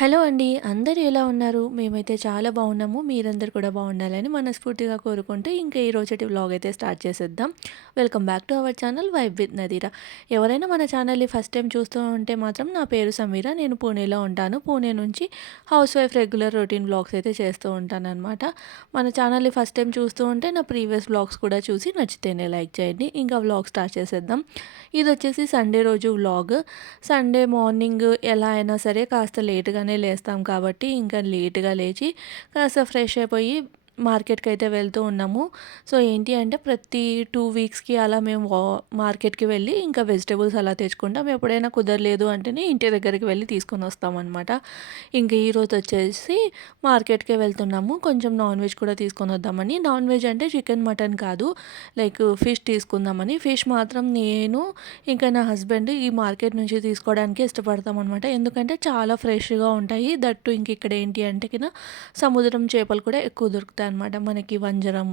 Hello అండి. అందరూ ఎలా ఉన్నారు? మేమైతే చాలా బాగున్నాము. మీరందరూ కూడా బాగుండాలని మనస్ఫూర్తిగా కోరుకుంటూ ఇంకా ఈ రోజటి వ్లాగ్ అయితే స్టార్ట్ చేసేద్దాం. Welcome back to our channel vibe with Nadira ఎవరైనా మన ఛానల్‌ని ఫస్ట్ టైం చూస్తూ ఉంటే మాత్రం నా పేరు సమీర. నేను పూణేలో ఉంటాను. పూణే నుంచి housewife regular routine vlogs అయితే చేస్తూ ఉంటాననమాట. మన ఛానల్‌ని ఫస్ట్ టైం చూస్తూ ఉంటే నా ప్రీవియస్ వ్లాగ్స్ కూడా చూసి నచ్చితేనే లైక్ చేయండి. ఇంకా వ్లాగ్ స్టార్ట్ చేసేద్దాం. ఇది వచ్చేసి సండే రోజు వ్లాగ్. సండే మార్నింగ్ ఎలా అయినా సరే కాస్త లేట్‌గానే లేస్తాం కాబట్టి ఇంకా లేట్‌గా లేచి కాస్త ఫ్రెష్ అయిపోయి మార్కెట్‌కి అయితే వెళ్తూ ఉన్నాము. సో, ఏంటి అంటే ప్రతి టూ వీక్స్‌కి అలా మేము వా మార్కెట్‌కి వెళ్ళి ఇంకా వెజిటేబుల్స్ అలా తెచ్చుకుంటాం. ఎప్పుడైనా కుదరలేదు అంటేనే ఇంటి దగ్గరికి వెళ్ళి తీసుకొని వస్తామనమాట. ఇంకా ఈరోజు వచ్చేసి మార్కెట్‌కే వెళ్తున్నాము. కొంచెం నాన్ వెజ్ కూడా తీసుకొని వద్దామని. నాన్ వెజ్ అంటే చికెన్, మటన్ కాదు. లైక్ ఫిష్ తీసుకుందామని. ఫిష్ మాత్రం నేను ఇంకా నా హస్బెండ్ ఈ మార్కెట్ నుంచి తీసుకోవడానికి ఇష్టపడతామన్నమాట ఎందుకంటే చాలా ఫ్రెష్‌గా ఉంటాయి. దట్టు ఇంక ఇక్కడ ఏంటి అంటే సముద్రం చేపలు కూడా ఎక్కువ దొరుకుతాయి అనమాట. మనకి వంజరం,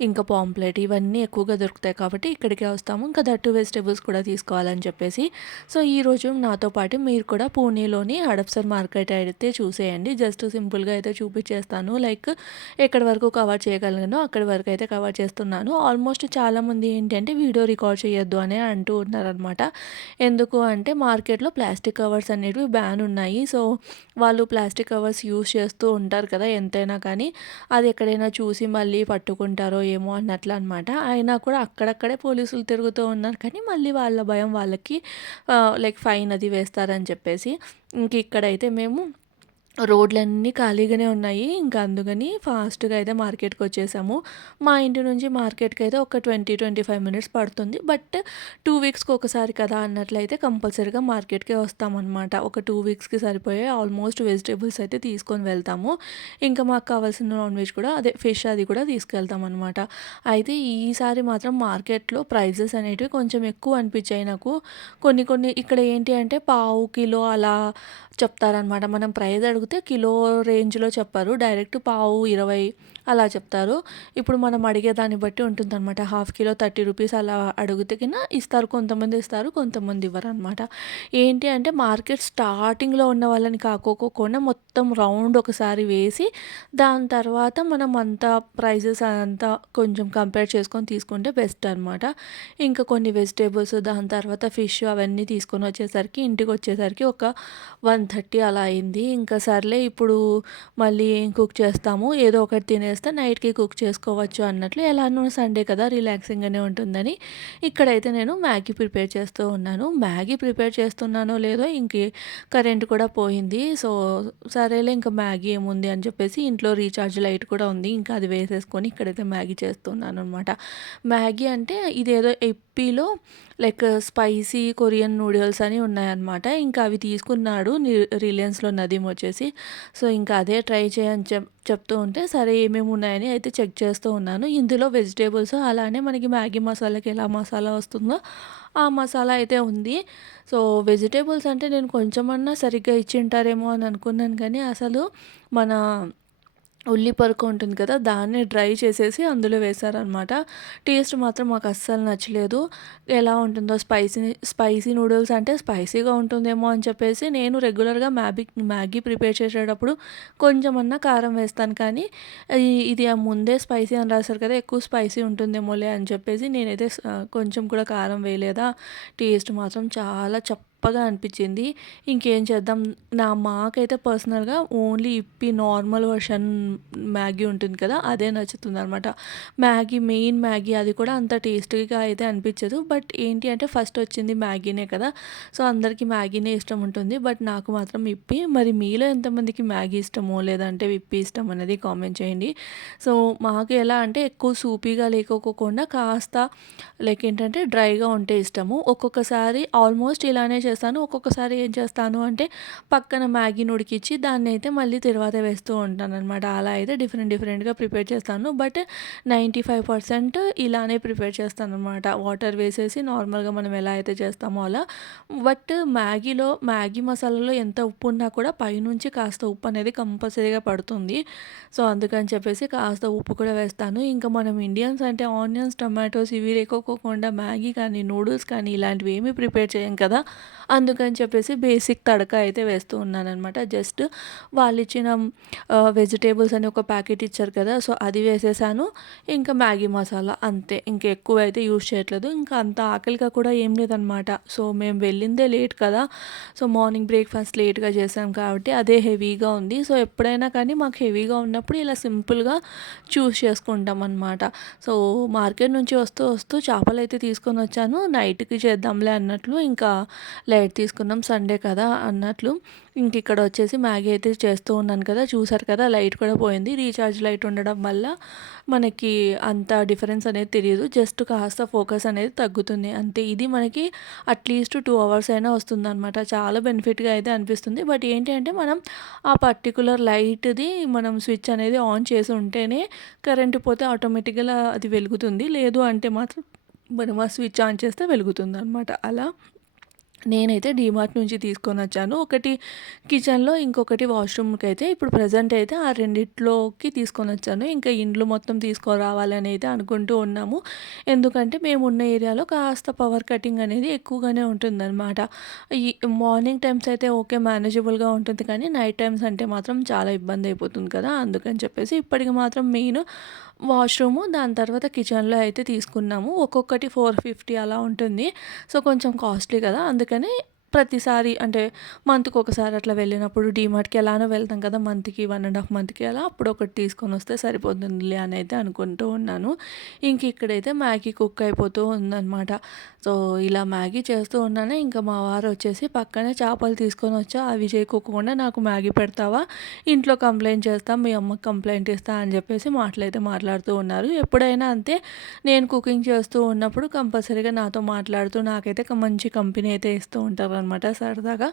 ఇంకా పాంప్లెట్ ఇవన్నీ ఎక్కువగా దొరుకుతాయి కాబట్టి ఇక్కడికే వస్తాము. ఇంకా దట్టు వెజిటేబుల్స్ కూడా తీసుకోవాలని చెప్పేసి. సో, ఈరోజు నాతో పాటు మీరు కూడా పూణేలోని హడప్సర్ మార్కెట్ అయితే చూసేయండి. జస్ట్ సింపుల్‌గా అయితే చూపించేస్తాను. లైక్ ఎక్కడి వరకు కవర్ చేయగలిగానో అక్కడి వరకు అయితే కవర్ చేస్తున్నాను. ఆల్మోస్ట్ చాలామంది ఏంటంటే వీడియో రికార్డ్ చేయొద్దు అనే అంటూ ఉన్నారనమాట. ఎందుకు అంటే మార్కెట్‌లో ప్లాస్టిక్ కవర్స్ అనేటివి బ్యాన్ ఉన్నాయి. సో, వాళ్ళు ప్లాస్టిక్ కవర్స్ యూజ్ చేస్తూ ఉంటారు కదా! ఎంతైనా కానీ అది ఎక్కడైనా చూసి మళ్ళీ పట్టుకుంటారో ఏమో అన్నట్లు అనమాట. అయినా కూడా అక్కడక్కడే పోలీసులు తిరుగుతూ ఉన్నారు కానీ మళ్ళీ వాళ్ళ భయం వాళ్ళకి లైక్ ఫైన్ అది వేస్తారని చెప్పేసి ఇంక ఇక్కడైతే మేము రోడ్లన్నీ ఖాళీగానే ఉన్నాయి. ఇంకా అందుకని ఫాస్ట్‌గా అయితే మార్కెట్‌కి వచ్చేసాము. మా ఇంటి నుంచి మార్కెట్‌కి అయితే ఒక 20, 25 మినిట్స్ పడుతుంది. బట్ టూ వీక్స్‌కి ఒకసారి కదా అన్నట్లయితే కంపల్సరీగా మార్కెట్‌కే వస్తామనమాట. ఒక టూ వీక్స్‌కి సరిపోయే ఆల్మోస్ట్ వెజిటేబుల్స్ అయితే తీసుకొని వెళ్తాము. ఇంకా మాకు కావాల్సిన నాన్ వెజ్ కూడా అదే ఫిష్ అది కూడా తీసుకెళ్తామనమాట. అయితే ఈసారి మాత్రం మార్కెట్‌లో ప్రైజెస్ అనేటివి కొంచెం ఎక్కువ అనిపించాయి నాకు. కొన్ని కొన్ని ఇక్కడ ఏంటి అంటే పావు కిలో అలా చెప్తారనమాట. మనం ప్రైస్ అడిగితే కిలో రేంజ్‌లో చెప్పారు డైరెక్ట్ పావు, 20 అలా చెప్తారు. ఇప్పుడు మనం అడిగే దాన్ని బట్టి ఉంటుందనమాట. హాఫ్ కిలో 30 రూపీస్ అలా అడిగితే కింద ఇస్తారు. కొంతమంది ఇస్తారు. కొంతమంది ఇవ్వరనమాట. ఏంటి అంటే మార్కెట్ స్టార్టింగ్‌లో ఉన్న వాళ్ళని కాకోకోకుండా మొత్తం రౌండ్ ఒకసారి వేసి దాని తర్వాత మనం అంతా ప్రైజెస్ అదంతా కొంచెం కంపేర్ చేసుకొని తీసుకుంటే బెస్ట్ అనమాట. ఇంకా కొన్ని వెజిటేబుల్స్ దాని తర్వాత ఫిష్ అవన్నీ తీసుకొని వచ్చేసరికి ఇంటికి వచ్చేసరికి ఒక 1:30 అలా అయింది. ఇంకా సర్లే ఇప్పుడు మళ్ళీ ఏం కుక్ చేస్తాము. ఏదో ఒకటి తినేస్తే నైట్‌కి కుక్ చేసుకోవచ్చు అన్నట్లు ఎలానో సండే కదా రిలాక్సింగ్‌గానే ఉంటుందని ఇక్కడైతే నేను మ్యాగీ ప్రిపేర్ చేస్తూ ఉన్నాను. మ్యాగీ ప్రిపేర్ చేస్తున్నానో లేదో ఇంక కరెంట్ కూడా పోయింది. సో, సరేలే ఇంకా మ్యాగీ ఏముంది అని చెప్పేసి ఇంట్లో రీఛార్జ్ లైట్ కూడా ఉంది. ఇంకా అది వేసేసుకొని ఇక్కడైతే మ్యాగీ చేస్తున్నాను అనమాట మ్యాగీ అంటే ఇదేదో ఇప్పీలో లైక్ స్పైసీ కొరియన్ నూడిల్స్ అని ఉన్నాయన్నమాట. ఇంకా అవి తీసుకున్నాడు రిలయన్స్‌లో నదీం వచ్చేసి. సో, ఇంకా అదే ట్రై చేయని చెప్ చెప్తూ ఉంటే సరే ఏమేమి ఉన్నాయని అయితే చెక్ చేస్తూ ఉన్నాను. ఇందులో వెజిటేబుల్స్ అలానే మనకి మ్యాగీ మసాలాకి ఎలా మసాలా వస్తుందో ఆ మసాలా అయితే ఉంది. సో, వెజిటేబుల్స్ అంటే నేను కొంచెమన్నా సరిగ్గా ఇచ్చింటారేమో అని అనుకున్నాను కానీ అసలు మన ఉల్లి పొరకు ఉంటుంది కదా! దాన్ని డ్రై చేసేసి అందులో వేశారనమాట. టేస్ట్ మాత్రం మాకు అస్సలు నచ్చలేదు. ఎలా ఉంటుందో స్పైసీ స్పైసీ నూడిల్స్ అంటే స్పైసీగా ఉంటుందేమో అని చెప్పేసి నేను రెగ్యులర్‌గా మ్యాబీ మ్యాగీ ప్రిపేర్ చేసేటప్పుడు కొంచెమన్నా కారం వేస్తాను కానీ ఇది ముందే స్పైసీ అని రాశారు కదా! ఎక్కువ స్పైసీ ఉంటుందేమోలే అని చెప్పేసి నేనైతే కొంచెం కూడా కారం వేయలేదా టేస్ట్ మాత్రం చాలా గొప్పగా అనిపించింది. ఇంకేం చేద్దాం నా మాకైతే పర్సనల్‌గా only Yippee normal version Maggi ఉంటుంది కదా! అదే నచ్చుతుంది అనమాట మ్యాగీ మెయిన్ మ్యాగీ అది కూడా అంత టేస్టీగా అయితే అనిపించదు. బట్ ఏంటి అంటే ఫస్ట్ వచ్చింది మ్యాగీనే కదా! సో, అందరికీ మ్యాగీనే ఇష్టం ఉంటుంది. బట్ నాకు మాత్రం ఇప్పి. మరి మీలో ఎంతమందికి మ్యాగీ ఇష్టమో లేదంటే ఇప్పి ఇష్టం అనేది కామెంట్ చేయండి. సో, మాకు ఎలా అంటే ఎక్కువ సూపీగా లేకోకుండా కాస్త లైక్ ఏంటంటే డ్రైగా ఉంటే ఇష్టము. ఒక్కొక్కసారి ఆల్మోస్ట్ ఇలానే చేస్తాను. ఒక్కొక్కసారి ఏం చేస్తాను అంటే పక్కన మ్యాగీని ఉడికిచ్చి దాన్నయితే మళ్ళీ తర్వాత వేస్తూ ఉంటాను అనమాట అలా అయితే డిఫరెంట్ డిఫరెంట్‌గా ప్రిపేర్ చేస్తాను. బట్ 95% ఇలానే ప్రిపేర్ చేస్తాను అనమాట వాటర్ వేసేసి నార్మల్‌గా మనం ఎలా అయితే చేస్తామో అలా. బట్ మ్యాగీలో మ్యాగీ మసాలాలో ఎంత ఉప్పు ఉన్నా కూడా పైనుంచి కాస్త ఉప్పు అనేది కంపల్సరీగా పడుతుంది. సో, అందుకని చెప్పేసి కాస్త ఉప్పు కూడా వేస్తాను. ఇంకా మనం ఇండియన్స్ అంటే ఆనియన్స్, టొమాటోస్ ఇవి రేకోకోకుండా మ్యాగీ కానీ, నూడిల్స్ కానీ ఇలాంటివి ఏమీ ప్రిపేర్ చేయం కదా! అందుకని చెప్పేసి బేసిక్ తడక అయితే వేస్తూ ఉన్నానమాట జస్ట్ వాళ్ళు ఇచ్చిన వెజిటేబుల్స్ అని ఒక ప్యాకెట్ ఇచ్చారు కదా! సో, అది వేసేసాను. ఇంకా మ్యాగీ మసాలా అంతే. ఇంక ఎక్కువైతే యూజ్ చేయట్లేదు. ఇంకా అంత ఆకలిగా కూడా ఏం లేదనమాట. సో, మేము వెళ్ళిందే లేట్ కదా! సో, మార్నింగ్ బ్రేక్‌ఫాస్ట్ లేట్‌గా చేసాం కాబట్టి అదే హెవీగా ఉంది. సో, ఎప్పుడైనా కానీ మాకు హెవీగా ఉన్నప్పుడు ఇలా సింపుల్‌గా చూస్ చేసుకుంటాం అనమాట. సో, మార్కెట్ నుంచి వస్తూ, వస్తూ చేపలైతే తీసుకొనొచ్చాను. నైట్‌కి చేద్దాంలే అన్నట్లు ఇంకా లైట్ తీసుకున్నాం. సండే కదా అన్నట్లు. ఇంక ఇక్కడ వచ్చేసి మ్యాగీ అయితే చేస్తూ ఉన్నాను కదా! చూసారు కదా! లైట్ కూడా పోయింది. రీఛార్జ్ లైట్ ఉండడం వల్ల మనకి అంత డిఫరెన్స్ అనేది తెలియదు జస్ట్ కాస్త ఫోకస్ అనేది తగ్గుతుంది అంతే. ఇది మనకి అట్‌లీస్ట్ టూ అవర్స్ అయినా వస్తుందనమాట. చాలా బెనిఫిట్‌గా అయితే అనిపిస్తుంది. బట్ ఏంటి అంటే మనం ఆ పర్టికులర్ లైట్‌ది మనం స్విచ్ అనేది ఆన్ చేసి ఉంటేనే కరెంట్ పోతే ఆటోమేటిక్‌గా అది వెలుగుతుంది. లేదు అంటే మాత్రం మనం ఆ స్విచ్ ఆన్ చేస్తే వెలుగుతుందనమాట. అలా నేనైతే డీమార్ట్ నుంచి తీసుకొని వచ్చాను ఒకటి కిచెన్‌లో, ఇంకొకటి వాష్రూమ్కి అయితే ఇప్పుడు ప్రజెంట్ అయితే ఆ రెండిట్లోకి తీసుకొని వచ్చాను ఇంకా ఇండ్లు మొత్తం తీసుకురావాలని అయితే అనుకుంటూ ఉన్నాము. ఎందుకంటే మేము ఉన్న ఏరియాలో కాస్త పవర్ కటింగ్ అనేది ఎక్కువగానే ఉంటుందన్నమాట ఈ మార్నింగ్ టైమ్స్ అయితే ఓకే మేనేజబుల్‌గా ఉంటుంది. కానీ నైట్ టైమ్స్ అంటే మాత్రం చాలా ఇబ్బంది అయిపోతుంది కదా! అందుకని చెప్పేసి ఇప్పటికి మాత్రం మెయిన్ వాష్‌రూము, దాని తర్వాత కిచెన్‌లో అయితే తీసుకున్నాము. ఒక్కొక్కటి 450 అలా ఉంటుంది. సో, కొంచెం కాస్ట్‌లీ కదా! అందుకని ప్రతిసారి అంటే మంత్‌కి ఒకసారి అట్లా వెళ్ళినప్పుడు డీమార్ట్‌కి ఎలానో వెళ్తాం కదా! మంత్‌కి వన్ అండ్ హాఫ్ మంత్‌కి అలా అప్పుడు ఒకటి తీసుకొని వస్తే సరిపోతుందిలే అని అయితే అనుకుంటూ ఉన్నాను. ఇంక ఇక్కడైతే మ్యాగీ కుక్ అయిపోతూ ఉందనమాట. సో, ఇలా మ్యాగీ చేస్తూ ఉన్నానే ఇంకా మా వారు వచ్చేసి పక్కనే చేపలు తీసుకొని తీసుకొనొచ్చా అవి చేయకోకుండా నాకు మ్యాగీ పెడతావా? ఇంట్లో కంప్లైంట్ చేస్తా, మీ అమ్మకి కంప్లైంట్ ఇస్తా అని చెప్పేసి మాటలైతే మాట్లాడుతూ ఉన్నారు. ఎప్పుడైనా అంతే నేను కుకింగ్ చేస్తూ ఉన్నప్పుడు కంపల్సరీగా నాతో మాట్లాడుతూ నాకైతే ఒక మంచి కంపెనీ అయితే ఇస్తూ అనమాట సరదాగా.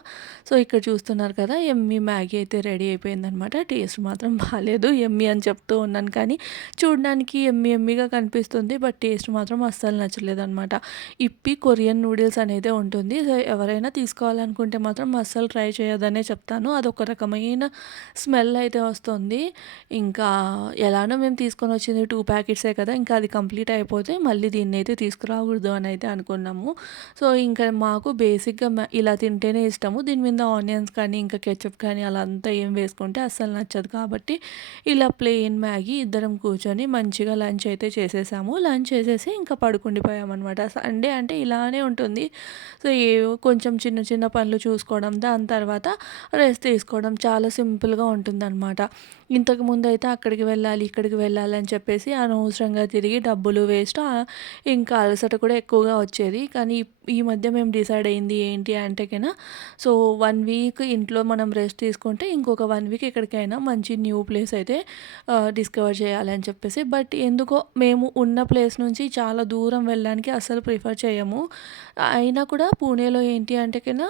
సో, ఇక్కడ చూస్తున్నారు కదా! ఎమ్మీ మ్యాగీ అయితే రెడీ అయిపోయిందనమాట. టేస్ట్ మాత్రం బాగాలేదు ఎమ్మీ అని చెప్తూ ఉన్నాను కానీ చూడడానికి ఎమ్మీ ఎమ్మీగా కనిపిస్తుంది. బట్ టేస్ట్ మాత్రం అస్సలు నచ్చలేదనమాట. ఇప్పి కొరియన్ నూడిల్స్ అనేది ఉంటుంది. సో, ఎవరైనా తీసుకోవాలనుకుంటే మాత్రం అస్సలు ట్రై చేయదనే చెప్తాను. అదొక రకమైన స్మెల్ అయితే వస్తుంది. ఇంకా ఎలానో మేము తీసుకొని వచ్చింది టూ ప్యాకెట్సే కదా! ఇంకా అది కంప్లీట్ అయిపోతే మళ్ళీ దీన్ని అయితే తీసుకురాకూడదు అని అయితే అనుకున్నాము. సో, ఇంకా మాకు బేసిక్‌గా ఇలా తింటేనే ఇష్టము. దీని మీద ఆనియన్స్ కానీ, ఇంకా కెచప్ కానీ అలా అంతా ఏం వేసుకుంటే అస్సలు నచ్చదు కాబట్టి ఇలా ప్లెయిన్ మ్యాగీ ఇద్దరం కూర్చొని మంచిగా లంచ్ అయితే చేసేసాము. లంచ్ చేసేసి ఇంకా పడుకుండిపోయామనమాట. సండే అంటే ఇలానే ఉంటుంది. సో, ఏ కొంచెం చిన్న చిన్న పనులు చూసుకోవడం, దాని తర్వాత రెస్ట్ తీసుకోవడం చాలా సింపుల్‌గా ఇంతకు ముందు అయితే అక్కడికి వెళ్ళాలి, ఇక్కడికి వెళ్ళాలి అని చెప్పేసి అనవసరంగా తిరిగి డబ్బులు వేస్ట్ ఇంకా అలసట కూడా ఎక్కువగా వచ్చేది. కానీ ఈ మధ్య మేము డిసైడ్ అయింది ఏంటి అంటే సో, వన్ వీక్ ఇంట్లో మనం రెస్ట్ తీసుకుంటే ఇంకొక వన్ వీక్ ఎక్కడికైనా మంచి న్యూ ప్లేస్ అయితే డిస్కవర్ చేయాలి అని చెప్పేసి. బట్ ఎందుకో మేము ఉన్న ప్లేస్ నుంచి చాలా దూరం వెళ్ళడానికి అస్సలు ప్రిఫర్ చేయము. అయినా కూడా పూణేలో ఏంటి అంటేకైనా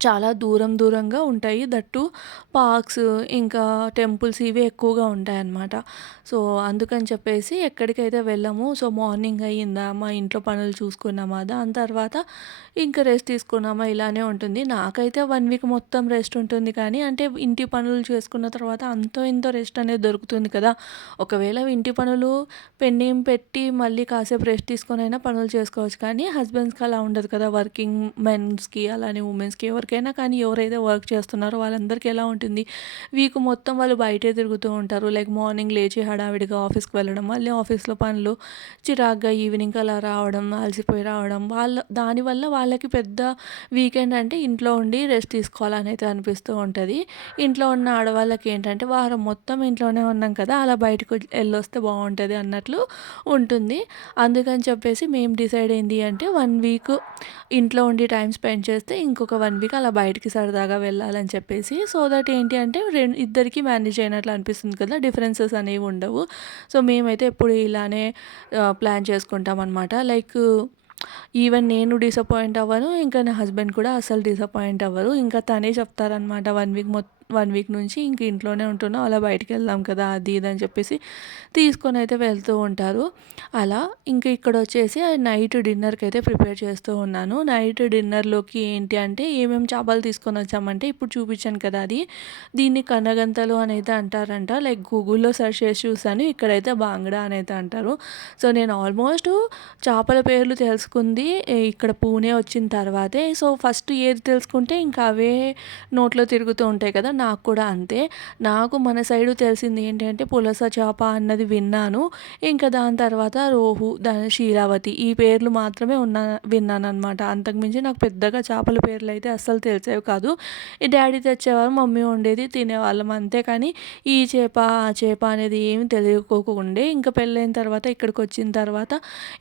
చాలా దూరం దూరంగా ఉంటాయి. దట్ టూ పార్క్స్ ఇంకా టెంపుల్స్ ఇవే ఎక్కువగా ఉంటాయి అన్నమాట సో, అందుకని చెప్పేసి ఎక్కడికైతే వెళ్ళము. సో, మార్నింగ్ అయ్యిందా మా ఇంట్లో పనులు చూసుకున్నామా, దాని తర్వాత ఇంకా రెస్ట్ తీసుకున్నామా ఇలానే ఉంటుంది. నాకైతే వన్ వీక్ మొత్తం రెస్ట్ ఉంటుంది కానీ అంటే ఇంటి పనులు చేసుకున్న తర్వాత అంతో ఇంతో రెస్ట్ అనేది దొరుకుతుంది కదా! ఒకవేళ ఇంటి పనులు పెండింగ్ పెట్టి మళ్ళీ కాసేపు రెస్ట్ తీసుకొనైనా పనులు చేసుకోవచ్చు. కానీ హస్బెండ్స్‌కి అలా ఉండదు కదా! వర్కింగ్ మెన్స్‌కి అలానే ఉమెన్స్కి ఎవరికైనా కానీ ఎవరైతే వర్క్ చేస్తున్నారో వాళ్ళందరికీ ఎలా ఉంటుంది, వీక్ మొత్తం వాళ్ళు బయటే తిరుగుతూ ఉంటారు. లైక్ మార్నింగ్ లేచి హడావిడిగా ఆఫీస్‌కి వెళ్ళడం, మళ్ళీ ఆఫీస్‌లో పనులు, చిరాగ్గా ఈవినింగ్ అలా రావడం, అలసిపోయి రావడం. వాళ్ళ దానివల్ల వాళ్ళకి పెద్ద వీకెండ్ అంటే ఇంట్లో ఉండి రెస్ట్ తీసుకోవాలని అయితే అనిపిస్తూ ఉంటుంది ఇంట్లో ఉన్న ఆడవాళ్ళకి ఏంటంటే వారం మొత్తం ఇంట్లోనే ఉన్నాం కదా! అలా బయటకు వెళ్ళొస్తే బాగుంటుంది అన్నట్లు ఉంటుంది. అందుకని చెప్పేసి మేము డిసైడ్ అయింది అంటే వన్ వీక్ ఇంట్లో ఉండి టైం స్పెండ్ చేస్తే ఇంకొక వన్ వీక్ అలా బయటికి సరదాగా వెళ్ళాలని చెప్పేసి. సో, దట్ ఏంటి అంటే రెండు ఇద్దరికీ మేనేజ్ అయినట్లు అనిపిస్తుంది కదా! డిఫరెన్సెస్ అనేవి ఉండవు. సో, మేమైతే ఎప్పుడు ఇలానే ప్లాన్ ప్లాన్ చేసుకుంటామనమాట. లైక్ ఈవెన్ నేను డిసప్పాయింట్ అవ్వను. ఇంకా నా హస్బెండ్ కూడా అసలు డిసప్పాయింట్ అవ్వరు. ఇంకా తనే చెప్తారనమాట వన్ వీక్ మొత్తం వన్ వీక్ నుంచి ఇంక ఇంట్లోనే ఉంటున్నాం అలా బయటికి వెళ్దాం కదా అది ఇది అని చెప్పేసి తీసుకొని అయితే వెళ్తూ ఉంటారు. అలా ఇంక ఇక్కడ వచ్చేసి నైట్ డిన్నర్కి అయితే ప్రిపేర్ చేస్తూ ఉన్నాను. నైట్ డిన్నర్లోకి ఏంటి అంటే ఏమేమి చేపలు తీసుకొని వచ్చామంటే ఇప్పుడు చూపించాను కదా అది. దీన్ని కనగంతలు అని అయితే అంటారంట. లైక్ గూగుల్లో సెర్చ్ చేసి చూసాను ఇక్కడైతే బాంగడా అని అయితే అంటారు. సో నేను ఆల్మోస్ట్ చేపల పేర్లు తెలుసుకుంది ఇక్కడ పూణే వచ్చిన తర్వాతే. సో ఫస్ట్ ఏది తెలుసుకుంటే ఇంకా అవే నోట్లో తిరుగుతూ ఉంటాయి కదా నాకు కూడా అంతే. నాకు మన సైడు తెలిసింది ఏంటంటే పులస చేప అన్నది విన్నాను. ఇంకా దాని తర్వాత రోహు దాని శీలావతి ఈ పేర్లు మాత్రమే ఉన్నా విన్నాను అనమాట అంతకుమించి నాకు పెద్దగా చేపల పేర్లు అయితే అస్సలు తెలిసేవి కాదు. ఈ డాడీ తెచ్చేవారు మమ్మీ ఉండేది తినేవాళ్ళం అంతే. కానీ ఈ చేప ఆ చేప అనేది ఏమి తెలియకోకుండే ఇంకా పెళ్ళైన తర్వాత ఇక్కడికి వచ్చిన తర్వాత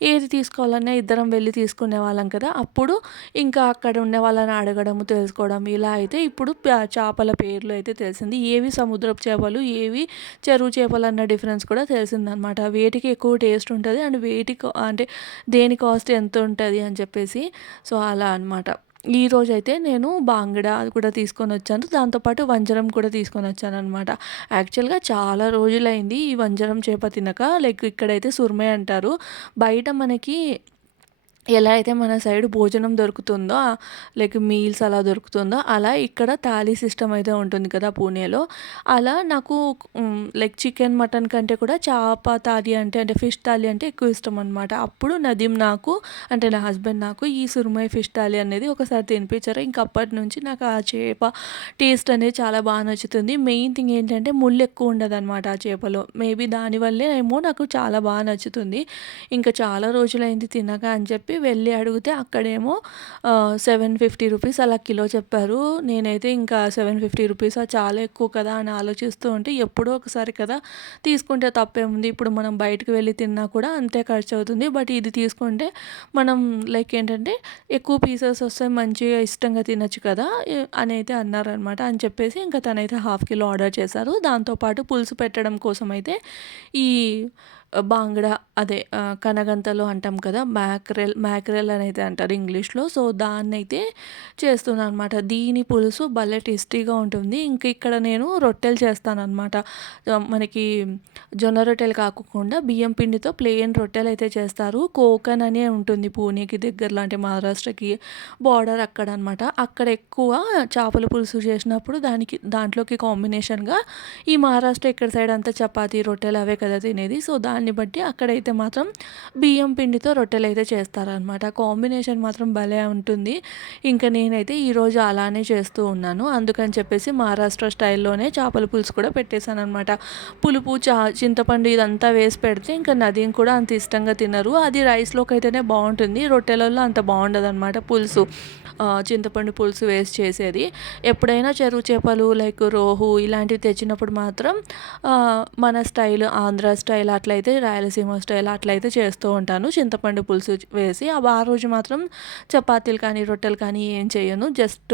ఏది తీసుకోవాలన్నా ఇద్దరం వెళ్ళి తీసుకునే వాళ్ళం కదా. అప్పుడు ఇంకా అక్కడ ఉండే వాళ్ళని అడగడము తెలుసుకోవడం ఇలా అయితే ఇప్పుడు చేపల పేర్లు అయితే తెలిసింది. ఏవి సముద్రపు చేపలు ఏవి చెరువు చేపలు అన్న డిఫరెన్స్ కూడా తెలిసిందనమాట వేటికి ఎక్కువ టేస్ట్ ఉంటుంది అండ్ వేటికి అంటే దేని కాస్ట్ ఎంత ఉంటుంది అని చెప్పేసి సో అలా అనమాట ఈరోజు అయితే నేను బాంగడ కూడా తీసుకొని వచ్చాను. దాంతోపాటు వంజరం కూడా తీసుకొని వచ్చాను అనమాట యాక్చువల్గా చాలా రోజులైంది ఈ వంజరం చేప తినక. లైక్ ఇక్కడైతే సుర్మే అంటారు. బయట మనకి ఎలా అయితే మన సైడ్ భోజనం దొరుకుతుందో లైక్ మీల్స్ అలా దొరుకుతుందో అలా ఇక్కడ థాలీ సిస్టమ్ అయితే ఉంటుంది కదా పూణేలో. అలా నాకు లైక్ చికెన్ మటన్ కంటే కూడా చేప థాలీ అంటే అంటే ఫిష్ థాలీ అంటే ఎక్కువ ఇష్టం అనమాట అప్పుడు నదీం నాకు అంటే నా హస్బెండ్ నాకు ఈ సురుమై ఫిష్ థాలీ అనేది ఒకసారి తినిపించారు. ఇంకా అప్పటి నుంచి నాకు ఆ చేప టేస్ట్ అనేది చాలా బాగా నచ్చుతుంది. మెయిన్ థింగ్ ఏంటంటే ముళ్ళు ఎక్కువ ఉండదు అనమాట ఆ చేపలో. మేబీ దానివల్లే ఏమో నాకు చాలా బాగా నచ్చుతుంది. ఇంకా చాలా రోజులైంది తినక అని చెప్పి చెప్పి వెళ్ళి అడిగితే అక్కడేమో సెవెన్ ఫిఫ్టీ రూపీస్ అలా కిలో చెప్పారు. నేనైతే ఇంకా సెవెన్ ఫిఫ్టీ రూపీస్ చాలా ఎక్కువ కదా అని ఆలోచిస్తూ ఉంటే ఎప్పుడో ఒకసారి కదా తీసుకుంటే తప్పేముంది. ఇప్పుడు మనం బయటకు వెళ్ళి తిన్నా కూడా అంతే ఖర్చు అవుతుంది. బట్ ఇది తీసుకుంటే మనం లైక్ ఏంటంటే ఎక్కువ పీసెస్ వస్తే మంచిగా ఇష్టంగా తినచ్చు కదా అని అయితే అన్నారనమాట. అని చెప్పేసి ఇంకా తనైతే హాఫ్ కిలో ఆర్డర్ చేశారు. దాంతోపాటు పులుసు పెట్టడం కోసం అయితే ఈ బాంగ్డా అదే కనగంతలు అంటాం కదా మ్యాక్రెల్ మ్యాక్రెల్ అని అయితే అంటారు ఇంగ్లీష్లో. సో దాన్ని అయితే చేస్తున్నాను అనమాట దీని పులుసు భలే టేస్టీగా ఉంటుంది. ఇంక ఇక్కడ నేను రొట్టెలు చేస్తాను అనమాట మనకి జొన్న రొట్టెలు కాకుండా బియ్యం పిండితో ప్లెయిన్ రొట్టెలు అయితే చేస్తారు. కోకన్ అనే ఉంటుంది పూణేకి దగ్గరలో అంటే మహారాష్ట్రకి బార్డర్ అక్కడ అనమాట అక్కడ ఎక్కువ చేపల పులుసు చేసినప్పుడు దానికి దాంట్లోకి కాంబినేషన్గా ఈ మహారాష్ట్ర ఇక్కడ సైడ్ అంతా చపాతీ రొట్టెలు అవే కదా తినేది. సో దాని దాన్ని బట్టి అక్కడైతే మాత్రం బియ్యం పిండితో రొట్టెలు అయితే చేస్తారనమాట కాంబినేషన్ మాత్రం భలే ఉంటుంది. ఇంకా నేనైతే ఈరోజు అలానే చేస్తూ ఉన్నాను. అందుకని చెప్పేసి మహారాష్ట్ర స్టైల్లోనే చేపల పులుసు కూడా పెట్టేశాను అనమాట పులుపు చా చింతపండు ఇదంతా వేసి పెడితే ఇంకా నదీం కూడా అంత ఇష్టంగా తినరు. అది రైస్లోకి అయితేనే బాగుంటుంది. రొట్టెలలో అంత బాగుండదు అనమాట పులుసు. చింతపండు పులుసు వేసి చేసేది. ఎప్పుడైనా చెరువు చేపలు లైక్ రోహు ఇలాంటివి తెచ్చినప్పుడు మాత్రం మన స్టైల్ ఆంధ్ర స్టైల్ అట్లయితే రాయలసీమ స్టైల్ అట్లయితే చేస్తూ ఉంటాను. చింతపండు పులుసు వేసి ఆ రోజు మాత్రం చపాతీలు కానీ రొట్టెలు కానీ ఏం చేయను. జస్ట్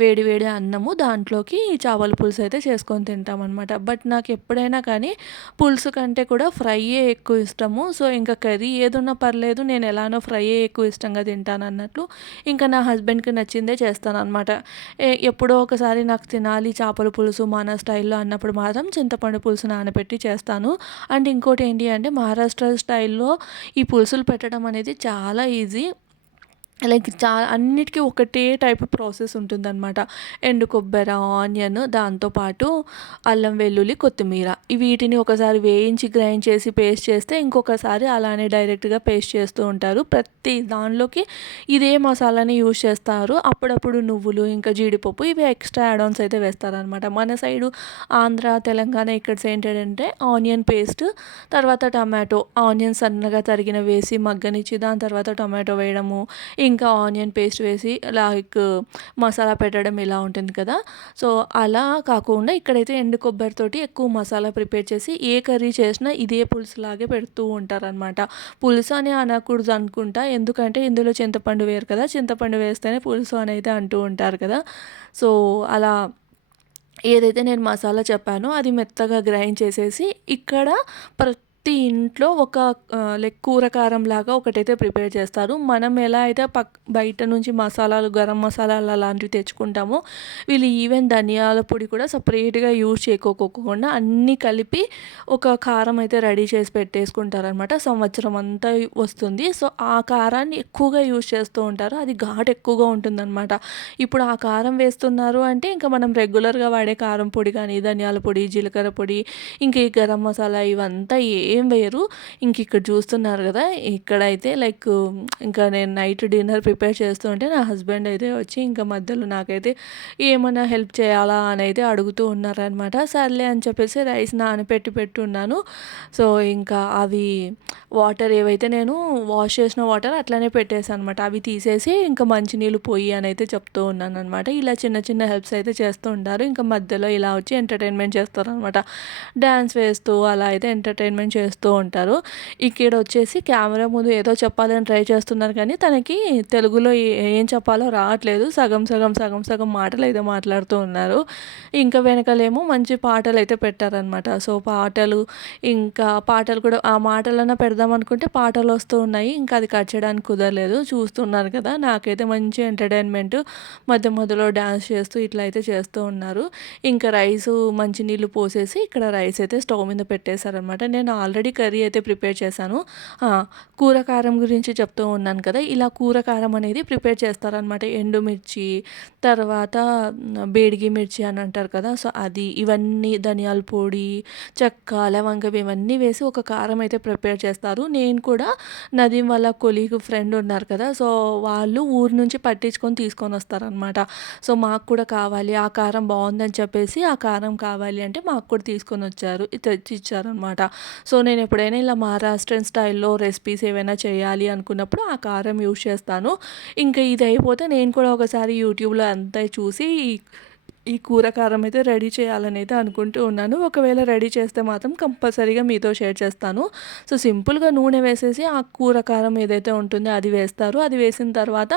వేడి వేడి అన్నము దాంట్లోకి చావల పులుసు అయితే చేసుకొని తింటాం అనమాట బట్ నాకు ఎప్పుడైనా కానీ పులుసు కంటే కూడా ఫ్రైయే ఎక్కువ ఇష్టము. సో ఇంకా కర్రీ ఏదున్నా పర్లేదు నేను ఎలానో ఫ్రైయే ఎక్కువ ఇష్టంగా తింటాను అన్నట్లు ఇంకా నా హస్బెండ్ మనకి నచ్చిందే చేస్తాను అనమాట ఎప్పుడో ఒకసారి నాకు తినాలి చేపల పులుసు మన స్టైల్లో అన్నప్పుడు మాత్రం చింతపండు పులుసు నానబెట్టి చేస్తాను. అండ్ ఇంకోటి ఏంటి అంటే మహారాష్ట్ర స్టైల్లో ఈ పులుసులు పెట్టడం అనేది చాలా ఈజీ. లైక్ చా అన్నిటికీ ఒకటే టైప్ ప్రాసెస్ ఉంటుందన్నమాట. ఎండు కొబ్బరి ఆనియన్ దాంతోపాటు అల్లం వెల్లుల్లి కొత్తిమీర. వీటిని ఒకసారి వేయించి గ్రైండ్ చేసి పేస్ట్ చేస్తే ఇంకొకసారి అలానే డైరెక్ట్గా పేస్ట్ చేస్తూ ఉంటారు. ప్రతి దానిలోకి ఇదే మసాలాని యూజ్ చేస్తారు. అప్పుడప్పుడు నువ్వులు ఇంకా జీడిపప్పు ఇవి ఎక్స్ట్రా యాడాన్స్ అయితే వేస్తారనమాట మన సైడు ఆంధ్ర తెలంగాణ ఇక్కడ ఏంటంటే ఆనియన్ పేస్ట్ తర్వాత టమాటో ఆనియన్ సన్నగా తరిగిన వేసి మగ్గనిచ్చి దాని తర్వాత టమాటో వేయడము ఇంకా ఆనియన్ పేస్ట్ వేసి లైక్ మసాలా పెట్టడం ఇలా ఉంటుంది కదా. సో అలా కాకుండా ఇక్కడైతే ఎండు కొబ్బరితోటి ఎక్కువ మసాలా ప్రిపేర్ చేసి ఏ కర్రీ చేసినా ఇదే పులుసు లాగే పెడుతూ ఉంటారనమాట పులుసు అని అనకూడదు అనుకుంటా. ఎందుకంటే ఇందులో చింతపండు వేరు కదా. చింతపండు వేస్తేనే పులుసు అని అయితే అంటూ ఉంటారు కదా. సో అలా ఏదైతే నేను మసాలా చెప్పానో అది మెత్తగా గ్రైండ్ చేసేసి ఇక్కడ ప్ర ప్రతి ఇంట్లో ఒక లైక్ కూరకారం కారంలాగా ఒకటైతే ప్రిపేర్ చేస్తారు. మనం ఎలా అయితే పక్ బయట నుంచి మసాలాలు, గరం మసాలాలు అలాంటివి తెచ్చుకుంటామో, వీళ్ళు ఈవెన్ ధనియాల పొడి కూడా సెపరేట్‌గా యూజ్ చేసుకోకోకుండా అన్నీ కలిపి ఒక కారం అయితే రెడీ చేసి పెట్టేసుకుంటారనమాట. సంవత్సరం అంతా వస్తుంది. సో, ఆ కారాన్ని ఎక్కువగా యూజ్ చేస్తూ ఉంటారు. అది ఘాటు ఎక్కువగా ఉంటుందనమాట. ఇప్పుడు ఆ కారం వేస్తున్నారు అంటే ఇంకా మనం రెగ్యులర్‌గా వాడే కారం పొడి కానీ, ధనియాల పొడి, జీలకర్ర పొడి, ఇంకా ఈ గరం మసాలా ఇవంతా ఏ వేయరు. ఇంక ఇక్కడ చూస్తున్నారు కదా ఇక్కడైతే లైక్ ఇంకా నేను నైట్ డిన్నర్ ప్రిపేర్ చేస్తూ ఉంటే నా హస్బెండ్ అయితే వచ్చి ఇంకా మధ్యలో నాకైతే ఏమైనా హెల్ప్ చేయాలా అని అయితే అడుగుతూ ఉన్నారనమాట. సర్లే అని చెప్పేసి రైస్ నానపెట్టి పెట్టున్నాను. సో, ఇంకా అవి వాటర్ ఏవైతే నేను వాష్ చేసిన వాటర్ అట్లనే పెట్టేసాననమాట. అవి తీసేసి ఇంకా మంచినీళ్ళు పోయి అని అయితే చెప్తూ ఉన్నాననమాట. ఇలా చిన్న చిన్న హెల్ప్స్ అయితే చేస్తూ ఉంటారు. ఇంకా మధ్యలో ఇలా వచ్చి ఎంటర్‌టైన్‌మెంట్ చేస్తారనమాట. డ్యాన్స్ వేస్తూ అలా అయితే ఎంటర్‌టైన్‌మెంట్ చేస్తూ ఉంటారు. ఇక్కడ వచ్చేసి కెమెరా ముందు ఏదో చెప్పాలని ట్రై చేస్తున్నారు కానీ తనకి తెలుగులో ఏ ఏం చెప్పాలో రావట్లేదు. సగం సగం, సగం సగం మాటలు అయితే మాట్లాడుతూ ఉన్నారు. ఇంకా వెనకలేమో మంచి పాటలు అయితే పెట్టారనమాట. సో, పాటలు ఇంకా పాటలు కూడా ఆ మాటలన్నా పెడదామనుకుంటే పాటలొస్తూ ఉన్నాయి. ఇంకా అది కట్ చేయడానికి కుదరలేదు. చూస్తున్నారు కదా! నాకైతే మంచి ఎంటర్‌టైన్‌మెంట్ మధ్య మధ్యలో డ్యాన్స్ చేస్తూ ఇట్లా అయితే చేస్తూ ఉన్నారు. ఇంకా రైసు మంచినీళ్ళు పోసేసి ఇక్కడ రైస్ అయితే స్టవ్ మీద పెట్టేశారనమాట. నేను ఆల్రెడీ ఆల్రెడీ కర్రీ అయితే ప్రిపేర్ చేశాను. కూరకారం కూర కారం గురించి చెప్తూ ఉన్నాను కదా! ఇలా కూర కారం అనేది ప్రిపేర్ చేస్తారనమాట. ఎండుమిర్చి, తర్వాత బేడిగి మిర్చి అని అంటారు కదా! సో, అది ఇవన్నీ ధనియాల పొడి, చెక్క, లవంగం ఇవన్నీ వేసి ఒక కారం అయితే ప్రిపేర్ చేస్తారు. నేను కూడా నదీం వాళ్ళ కొలీగ్ ఫ్రెండ్ ఉన్నారు కదా! సో, వాళ్ళు ఊరు నుంచి పట్టించుకొని తీసుకొని వస్తారనమాట సో, మాకు కూడా కావాలి ఆ కారం బాగుందని చెప్పేసి ఆ కారం కావాలి అంటే మాకు కూడా తీసుకొని వచ్చారు తెచ్చి తెచ్చిచ్చారనమాట. సో, సో నేను ఎప్పుడైనా ఇలా మహారాష్ట్రన్ స్టైల్‌లో రెసిపీస్ ఏవైనా చేయాలి అనుకున్నప్పుడు ఆ కారం యూజ్ చేస్తాను. ఇంకా ఇది అయిపోతే నేను కూడా ఒకసారి యూట్యూబ్‌లో అంతా చూసి ఈ కూర కారం అయితే రెడీ చేయాలని అయితే అనుకుంటూ ఉన్నాను. ఒకవేళ రెడీ చేస్తే మాత్రం కంపల్సరీగా మీతో షేర్ చేస్తాను. సో, సింపుల్‌గా నూనె వేసేసి ఆ కూర కారం ఏదైతే ఉంటుందో అది వేస్తారు. అది వేసిన తర్వాత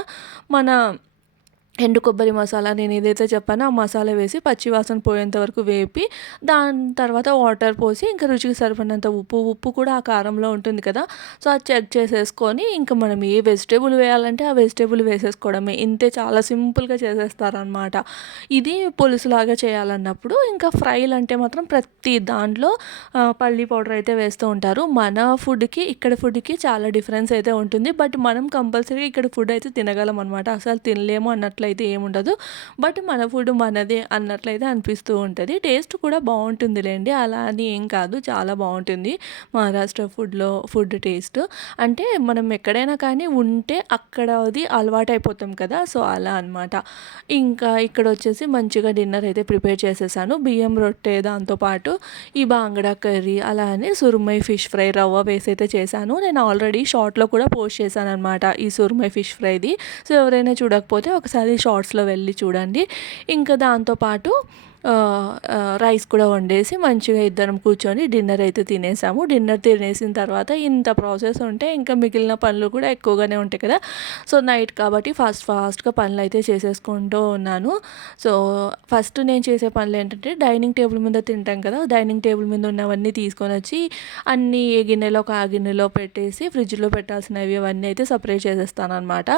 మన ఎండు కొబ్బరి మసాలా నేను ఏదైతే చెప్పానో ఆ మసాలా వేసి పచ్చివాసన పోయేంత వరకు వేపి దాని తర్వాత వాటర్ పోసి ఇంకా రుచికి సరిపడినంత ఉప్పు ఉప్పు కూడా ఆ కారంలో ఉంటుంది కదా. సో అది చెక్ చేసేసుకొని ఇంకా మనం ఏ వెజిటేబుల్ వేయాలంటే ఆ వెజిటేబుల్ వేసేసుకోవడమే. ఇంతే చాలా సింపుల్గా చేసేస్తారనమాట ఇది పులుసులాగా చేయాలన్నప్పుడు ఇంకా ఫ్రైలు అంటే మాత్రం ప్రతి దాంట్లో పల్లి పౌడర్ అయితే వేస్తూ ఉంటారు. మన ఫుడ్కి ఇక్కడ ఫుడ్కి చాలా డిఫరెన్స్ అయితే ఉంటుంది. బట్ మనం కంపల్సరీ ఇక్కడ ఫుడ్ అయితే తినగలం అనమాట అసలు తినలేము అన్నట్లయితే. అయితే ఏముండదు. బట్ మన ఫుడ్ మనదే అన్నట్లయితే అనిపిస్తూ ఉంటుంది. టేస్ట్ కూడా బాగుంటుందిలేండి. అలా అని ఏం కాదు. చాలా బాగుంటుంది మహారాష్ట్ర ఫుడ్లో ఫుడ్ టేస్ట్. అంటే మనం ఎక్కడైనా కానీ ఉంటే అక్కడ అది అలవాటు అయిపోతాం కదా. సో అలా అనమాట ఇంకా ఇక్కడ వచ్చేసి మంచిగా డిన్నర్ అయితే ప్రిపేర్ చేసేసాను. బియ్యం రొట్టె దాంతోపాటు ఈ బాంగడా కర్రీ అలా అని సురుమై ఫిష్ ఫ్రై రవ్వ వేసి అయితే చేశాను. నేను ఆల్రెడీ షార్ట్లో కూడా పోస్ట్ చేశాను అనమాట ఈ సురుమై ఫిష్ ఫ్రైది. సో ఎవరైనా చూడకపోతే ఒకసారి షార్ట్స్లో వెళ్ళి చూడండి. ఇంకా దాంతోపాటు రైస్ కూడా వండేసి మంచిగా ఇద్దరం కూర్చొని డిన్నర్ అయితే తినేసాము. డిన్నర్ తినేసిన తర్వాత ఇంత ప్రాసెస్ ఉంటే ఇంకా మిగిలిన పనులు కూడా ఎక్కువగానే ఉంటాయి కదా. సో నైట్ కాబట్టి ఫాస్ట్ ఫాస్ట్గా పనులు అయితే చేసేసుకుంటూ ఉన్నాను. సో ఫస్ట్ నేను చేసే పనులు ఏంటంటే డైనింగ్ టేబుల్ మీద తింటాం కదా. డైనింగ్ టేబుల్ మీద ఉన్నవన్నీ తీసుకొని వచ్చి అన్నీ ఏ గిన్నెలో ఒక ఆ గిన్నెలో పెట్టేసి ఫ్రిడ్జ్లో పెట్టాల్సినవి అవన్నీ అయితే సపరేట్ చేసేస్తాను అనమాట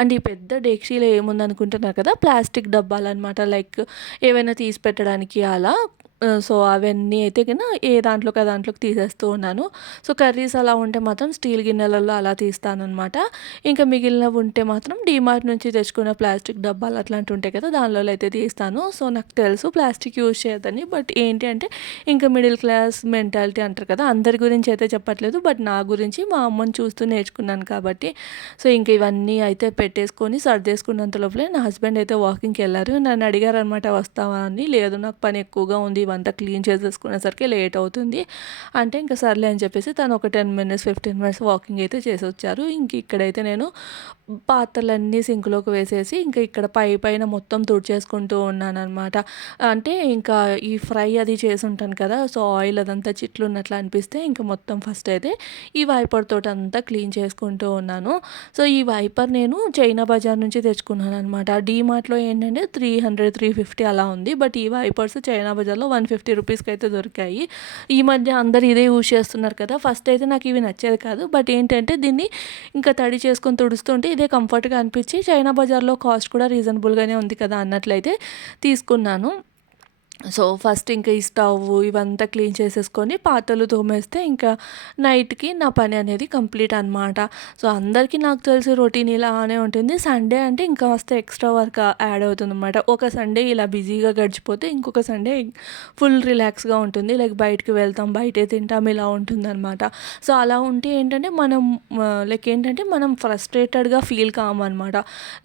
అండ్ ఈ పెద్ద డేక్షీలో ఏముంది అనుకుంటున్నారు కదా? ప్లాస్టిక్ డబ్బాలు అనమాట లైక్ ఏవైనా తీసి పెట్టడానికి అలా సో అవన్నీ అయితే కన్నా ఏ దాంట్లోకి ఆ దాంట్లోకి తీసేస్తూ ఉన్నాను. సో కర్రీస్ అలా ఉంటే మాత్రం స్టీల్ గిన్నెలలో అలా తీస్తానమాట ఇంకా మిగిలినవి ఉంటే మాత్రం డీమార్ట్ నుంచి తెచ్చుకున్న ప్లాస్టిక్ డబ్బాలు అట్లాంటివి ఉంటాయి కదా దానిలో అయితే తీస్తాను. సో నాకు తెలుసు ప్లాస్టిక్ యూజ్ చేయదని బట్ ఏంటి అంటే ఇంకా మిడిల్ క్లాస్ మెంటాలిటీ అంటారు కదా అందరి గురించి అయితే చెప్పట్లేదు బట్ నా గురించి మా అమ్మని చూస్తూ నేర్చుకున్నాను కాబట్టి. సో ఇంక ఇవన్నీ అయితే పెట్టేసుకొని సర్దేసుకున్నంత లోపలే నా హస్బెండ్ అయితే వాకింగ్కి వెళ్ళారు. నన్ను అడిగారు అనమాట వస్తావా? అని. లేదు నాకు పని ఎక్కువగా ఉంది ఇవంతా క్లీన్ చేసేసుకునేసరికి లేట్ అవుతుంది. అంటే ఇంకా సర్లే అని చెప్పేసి తను ఒక ten minutes fifteen minutes walking అయితే చేసి వచ్చారు ఇంక ఇక్కడైతే నేను పాత్రలన్నీ సింక్లోకి వేసేసి ఇంకా ఇక్కడ పై పైన మొత్తం తుడిచేసుకుంటూ ఉన్నానమాట అంటే ఇంకా ఈ ఫ్రై అది చేసి ఉంటాను కదా సో ఆయిల్ అదంతా చిట్లు ఉన్నట్లు అనిపిస్తే ఇంకా మొత్తం ఫస్ట్ అయితే ఈ వైపర్ తోటి అంతా క్లీన్ చేసుకుంటూ ఉన్నాను. సో ఈ వైపర్ నేను చైనా బజార్ నుంచి తెచ్చుకున్నాను అనమాట డీమార్ట్లో ఏంటంటే త్రీ హండ్రెడ్ త్రీ ఫిఫ్టీ అలా ఉంది. బట్ ఈ వైపర్స్ చైనా బజార్లో వన్ వన్ ఫిఫ్టీ రూపీస్కి అయితే దొరికాయి. ఈ మధ్య అందరు ఇదే యూజ్ చేస్తున్నారు కదా. ఫస్ట్ అయితే నాకు ఇవి నచ్చేది కాదు. బట్ ఏంటంటే దీన్ని ఇంకా తడి చేసుకొని తుడుస్తుంటే ఇదే కంఫర్ట్గా అనిపించి చైనా బజార్లో కాస్ట్ కూడా రీజనబుల్గానే ఉంది కదా అన్నట్లయితే తీసుకున్నాను. సో ఫస్ట్ ఇంకా ఈ స్టవ్ ఇవంతా క్లీన్ చేసేసుకొని పాత్రలు తోమేస్తే ఇంకా నైట్కి నా పని అనేది కంప్లీట్ అనమాట సో అందరికీ నాకు తెలిసి రొటీన్ ఇలానే ఉంటుంది. సండే అంటే ఇంకా వస్తే ఎక్స్ట్రా వర్క్ యాడ్ అవుతుంది అనమాట ఒక సండే ఇలా బిజీగా గడిచిపోతే ఇంకొక సండే ఫుల్ రిలాక్స్గా ఉంటుంది. లైక్ బయటకు వెళ్తాం బయటే తింటాం ఇలా ఉంటుందన్నమాట. సో అలా ఉంటే ఏంటంటే మనం లైక్ ఏంటంటే మనం ఫ్రస్ట్రేటెడ్గా ఫీల్ కాము అనమాట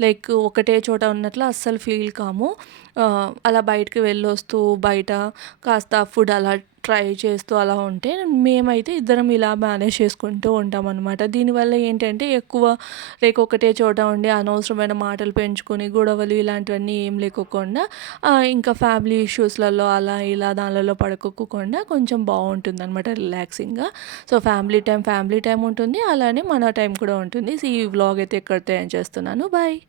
లైక్ ఒకటే చోట ఉన్నట్లు అస్సలు ఫీల్ కాము. అలా బయటకు వెళ్ళొస్తూ బయట కాస్త ఫుడ్ అలా ట్రై చేస్తూ అలా ఉంటే మేమైతే ఇద్దరం ఇలా మేనేజ్ చేసుకుంటూ ఉంటాం అనమాట దీనివల్ల ఏంటంటే ఎక్కువ లైక్ ఒకటే చోట ఉండి అనవసరమైన మాటలు పెంచుకొని గొడవలు ఇలాంటివన్నీ ఏం లేకోకుండా ఇంకా ఫ్యామిలీ ఇష్యూస్లలో అలా ఇలా దానిలలో పడుకోకుండా కొంచెం బాగుంటుంది అనమాట రిలాక్సింగ్గా so family time family time ఉంటుంది. అలానే మన టైం కూడా ఉంటుంది. సో ఈ వ్లాగ్ అయితే ఎక్కడితో ఏం చేస్తున్నాను. బాయ్